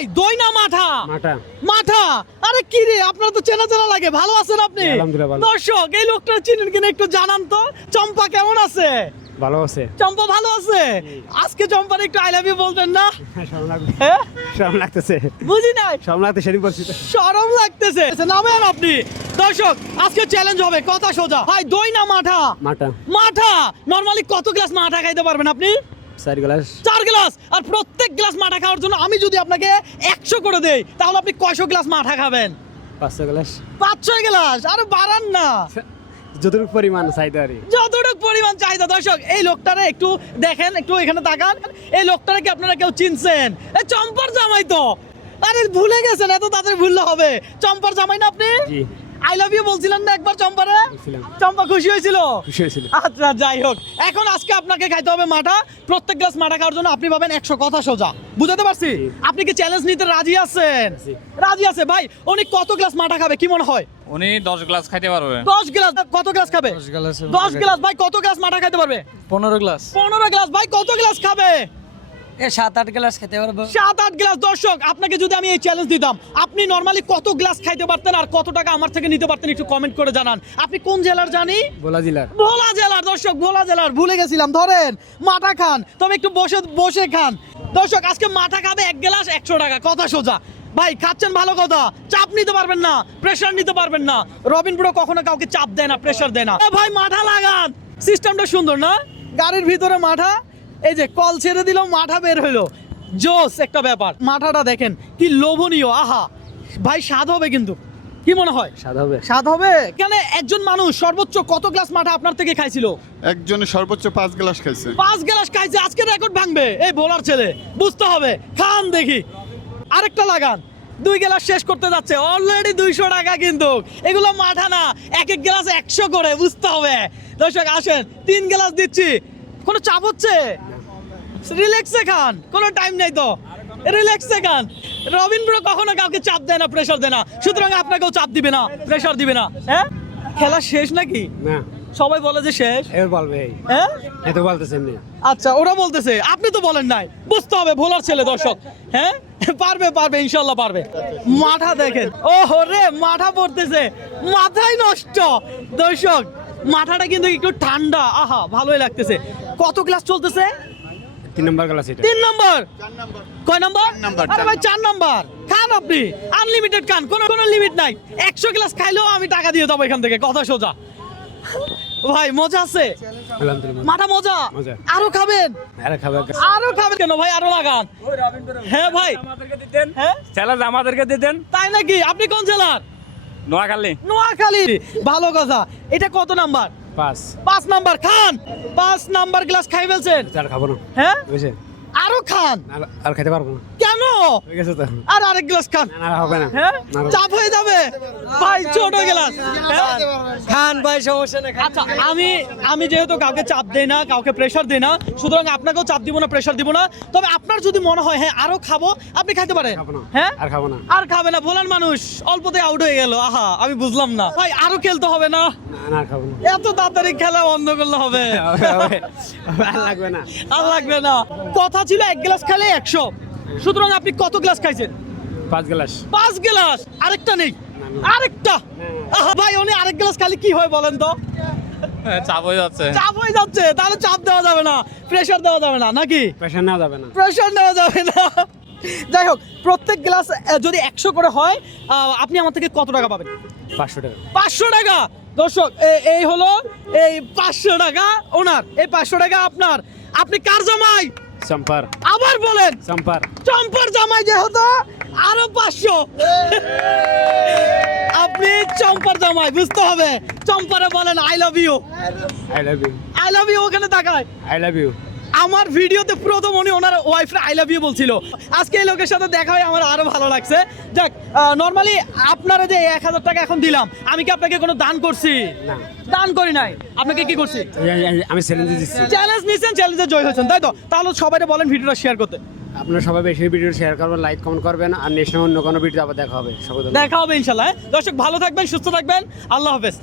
ভাই দই না মাঠা? মাঠা। মাঠা। আরে কি রে, আপনার তো চেনা চেনা লাগে। ভালো আছেন আপনি? আলহামদুলিল্লাহ ভালো। দর্শক এই লোকটা চিনেন কিনা একটু জানান তো। চম্পা কেমন আছে? ভালো আছে। চম্পা ভালো আছে? আজকে চম্পার একটু আই লাভ ইউ বলবেন না? শরম লাগবে। হ্যাঁ শরম লাগতেছে। বুঝি নাই। শরম লাগতে সেদিন বলছি তো। শরম লাগতেছে। নামেন আপনি। দর্শক আজকে চ্যালেঞ্জ হবে কথা সোজা। ভাই দই না মাঠা? মাঠা। মাঠা। নরমালি কত গ্লাস মাঠা খাইতে পারবেন আপনি? 4 গ্লাস। 4 গ্লাস। আর প্রত্যেক গ্লাস মাঠা খাওয়ার জন্য আমি যদি আপনাকে 100 করে দেই তাহলে আপনি কয়শো গ্লাস মাঠা খাবেন? 500 গ্লাস। 500 গ্লাস। আরে বাড়ান না। যতটুকু পরিমাণ চাহিদা আর যতটুকু পরিমাণ চাহিদা। দর্শক এই লোকটারে একটু দেখেন, একটু এখানে তাকান। এই লোকটারে কি আপনারা কেউ চিনছেন? এই চম্পার জামাই তো। আরে ভুলে গেছেন, এত তাড়াতাড়ি ভুললে হবে? চম্পার জামাই না আপনি? জি। আই লাভ ইউ বলছিলেন না একবার চম্পারে? বলছিলাম। চম্পা খুশি হয়েছিল? খুশি হয়েছিল। আচ্ছা যাই হোক, এখন আজকে আপনাকে খাইতে হবে মাঠা। প্রত্যেক গ্লাস মাঠা খাওয়ার জন্য আপনি পাবেন 100। কথা সোজা বুঝাতে পারছি? জি। আপনি কি চ্যালেঞ্জ নিতে রাজি আছেন? জি। রাজি আছে। ভাই উনি কত গ্লাস মাঠা খাবে কি মনে হয়? উনি 10 গ্লাস খাইতে পারবে। 10 গ্লাস। কত গ্লাস খাবে? 10 গ্লাস। ভাই কত গ্লাস মাঠা খাইতে পারবে? 15 গ্লাস। 15 গ্লাস। ভাই কত গ্লাস খাবে? 7-8 গ্লাস খেতে পারবো। 7-8 গ্লাস। দর্শক আপনাকে যদি আমি এই চ্যালেঞ্জ দিতাম আপনি নরমালি কত গ্লাস খাইতে পারতেন আর কত টাকা আমার থেকে নিতে পারতেন একটু কমেন্ট করে জানান। আপনি কোন জেলার জানি? ভোলা জেলার। ভোলা জেলার। দর্শক ভোলা জেলার, ভুলে গেছিলাম। ধরেন মাঠা খান, তবে একটু বসে বসে খান। দর্শক আজকে মাঠা খাবে 1 গ্লাস 100 টাকা। কথা সোজা। ভাই খাচ্ছেন ভালো কথা, চাপ নিতে পারবেন না, প্রেসার নিতে পারবেন না। রবিন ব্রো কখনো কাউকে চাপ দেয় না, প্রেসার দেয় না। ভাই মাঠা লাগান। সিস্টেমটা সুন্দর না? গাড়ির ভিতরে মাঠা, এই যে কল ছেড়ে দিল, মাঠা বের হইলো। জোস একটা ব্যাপার। মাঠাটা দেখেন কি লোভনীয়। আহা ভাই স্বাদ হবে কিন্তু। কি মনে হয়? স্বাদ হবে। স্বাদ হবে। কেন একজন মানুষ সর্বোচ্চ কত গ্লাস মাঠা আপনার থেকে খাইছিল? একজনে সর্বোচ্চ 5 গ্লাস খাইছে। 5 গ্লাস খাইছে। আজকে রেকর্ড ভাঙবে এই বোলার ছেলে। বুঝতে হবে। খান দেখি। আরেকটা লাগান। 2 গ্লাস শেষ করতে যাচ্ছে। অলরেডি 200 টাকা কিন্তু। এগুলো মাঠা না, এক এক গ্লাস 100 করে। বুঝতে হবে। দর্শক আসেন, 3 গ্লাস দিচ্ছি। কোনো চাপ হচ্ছে? রিল্যাক্সে খান, কোনো টাইম নেই তো। রিল্যাক্সে খান। রবিন ব্রো কখনো কাউকে চাপ দেয় না, প্রেসার দেয় না, সুতরাং আপনাকেও চাপ দিবে না, প্রেসার দিবে না। হ্যাঁ খেলা শেষ নাকি? না। সবাই বলে যে শেষ। এর বলবে এই। হ্যাঁ এত বলতেছেন না। আচ্ছা ওরা বলতেছে, আপনি তো বলেন নাই। বুঝতে হবে ভোলার ছেলে। দর্শক হ্যাঁ পারবে পারবে, ইনশাল্লাহ পারবে। মাঠা দেখেন। ও রে মাঠা পড়তেছে, মাথায় নষ্ট। দর্শক মাথাটা কিন্তু একটু ঠান্ডা। আহা ভালোই লাগতেছে। কত গ্লাস চলতেছে? 3 নম্বর গ্লাস এটা। 3 নম্বর। কয় নম্বর? 4 নম্বর। আরে ভাই 4 নম্বর। খান আপনি আনলিমিটেড খান, কোনো লিমিট নাই। 100 গ্লাস খাইলেও আমি টাকা দিয়ে দেবো এখান থেকে। কথা সোজা। ভাই মজা আছে? আলহামদুলিল্লাহ। মাঠা মজা। মজা। আরো খাবেন? আরে খাবে। আরো খাবেন কেন ভাই? আরো লাগান। হ্যাঁ ভাই। হ্যাঁ চ্যালেঞ্জ আমাদেরকে দিতেন। তাই নাকি? আপনি কোন জেলার? নোয়াখালী। নোয়াখালী। ভালো কথা। এটা কত নাম্বার? 5। 5 নাম্বার। খান। 5 নাম্বার গ্লাস খাই ফেলছেন। আর খাবো না। হ্যাঁ বুঝছে? আরো খান। আর খেতে পারবো না। কেন? হয়ে গেছে তো। আর আরেক গ্লাস খান। না না হবে না। হ্যাঁ না, না। চাপ হয়ে যাবে ভাই। ছোট গ্লাস। হ্যাঁ? খান ভাই, সমস্যা নেই। আচ্ছা আমি যেহেতু কাউকে চাপ দেই না, কাউকে প্রেসার দেই না, সুতরাং আপনাকেও চাপ দিব না, প্রেসার দিব না। তবে আপনার যদি মনে হয় হ্যাঁ আরো খাবো, আপনি খাইতে পারেন। খাবো না। হ্যাঁ আর খাবো না। আর খাবে না। ভোলার মানুষ অল্পতে আউট হয়ে গেল। আহা আমি বুঝলাম না ভাই। আরো খেলতে হবে না? না না আর খাবো না। এত তাড়াতাড়ি খেলা বন্ধ করলে হবে? আর লাগবে না। আর লাগবে না। কথা ছিল 1 গ্লাস খেলে 100। সুতরাং আপনি কত গ্লাস খাইছেন? 5 গ্লাস। 5 গ্লাস। আরেকটা নেই? আরেকটা। আহা ভাই উনি আরেক গ্লাস খালি কি হয় বলেন তো? চাপ হয়ে যাচ্ছে। চাপ হয়ে যাচ্ছে। তাহলে চাপ দেওয়া যাবে না, প্রেসার দেওয়া যাবে না নাকি? প্রেশার নেওয়া যাবে না। প্রেসার নেওয়া যাবে না। যাই হোক প্রত্যেক গ্লাস যদি 100 করে হয় আপনি আমার থেকে কত টাকা পাবেন? 500 টাকা। 500 টাকা। দর্শক এই হলো এই 500 টাকা ওনার, এই 500 টাকা আপনার। আপনি কার জামাই? চম্পার। আবার বলেন। চম্পার। চম্পার জামাই যেহেতু আরো 500। আপনি চম্পার জামাই। বুঝতে হবে। চম্পারে বলেন I love you. I love you. I love you ওখানে তাকায়। I love you. আমার ভিডিওতে প্রথম উনি ওনার ওয়াইফরে আই লাভ ইউ বলছিল। আজকে এই লোকের সাথে দেখা হয়ে আমার আরো ভালো লাগছে। যাক নরমালি আপনারা যে 1000 টাকা এখন দিলাম, আমি কি আপনাকে কোনো দান করছি? না। দান করি নাই। আপনাকে কি করছি? আমি চ্যালেঞ্জ দিচ্ছি। চ্যালেঞ্জ নিয়েছেন, চ্যালেঞ্জে জয় হয়েছেন, তাই তো? তাহলে সবাইকে বলেন ভিডিওটা শেয়ার করতে। আপনারা সবাই বেশি ভিডিও শেয়ার করবেন, লাইক কমেন্ট করবেন, আর নেক্সট অন্য কোনো ভিডিও আবার দেখা হবে। দেখা হবে ইনশাল্লাহ। দর্শক ভালো থাকবেন, সুস্থ থাকবেন। আল্লাহ হাফেজ।